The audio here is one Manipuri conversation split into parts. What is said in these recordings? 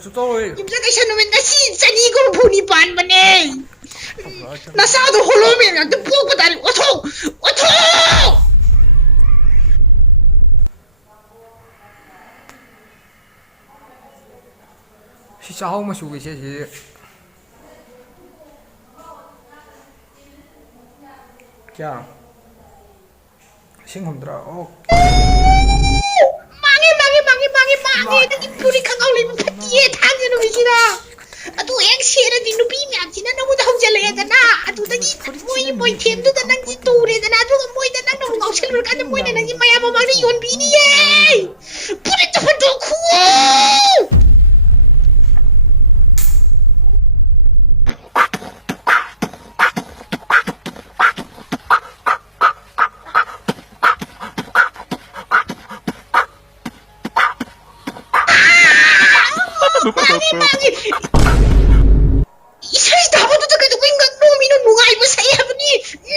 Yumsa kay sa namin na sa ni ko puni pan bane. Nasado holomi ang tupo ko tali. Oto! Oto! Si chao ma su ge che si kya sing hom dra o Mangi nagi puri khangau le phatiye thang no bisina. Atu ek shera di nupi myam sina namu da hojale da na atu da gi moi them du da nang ji ture da na du moi da nang no ngau chel ka da moi da nang ji maya ba ba ni yon bi ni ye puri to do khu Mangi Isay dapat to ka duwing nga no minon mo ay masaya ba ni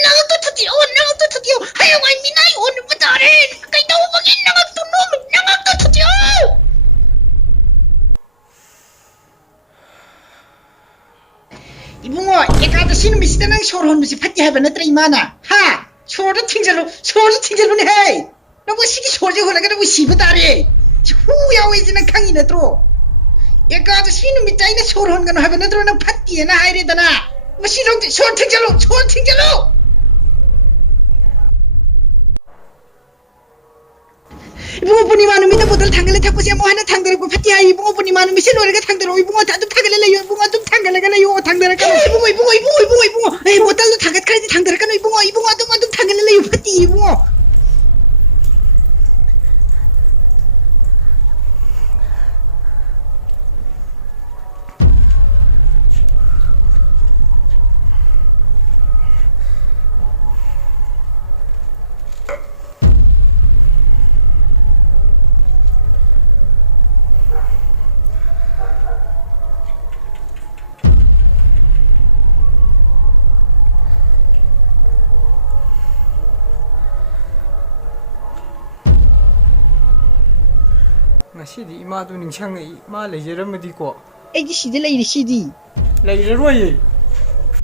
nang to tatiyo hayo ay minay on patarin kay daw magin nang tunom nang to tatiyo 이봉어 얘가 아저씨는 미시다는 쇼를 미시 파티 해봐 너들 이마나 하 쇼를 팅절로 해 너뭐 시기 쇼지 흘러가 너 시부다리 후야 왜지는 강이 너들어 얘가 아저씨는 미자이나 쇼를 한건 하면 너들은 파티에 나 하이래다나 뭐 시롱 쇼 팅절로 이봉어 분이 많은 미다 보들 당글레 타고시야 뭐 하나 당들고 파티야 이봉어 분이 많은 미시 노래가 당들어 이봉어 다도 타글레 이봉어 좀 당글레가 요 당들까 이봉어 에이 뭐 달로 타겟까지 당들까 이봉어 좀 당글레 요 파티 이봉어 ngasi di ima du ning chang i ma le jeram di ko 애기 시디 레이리 시디 le je ro ye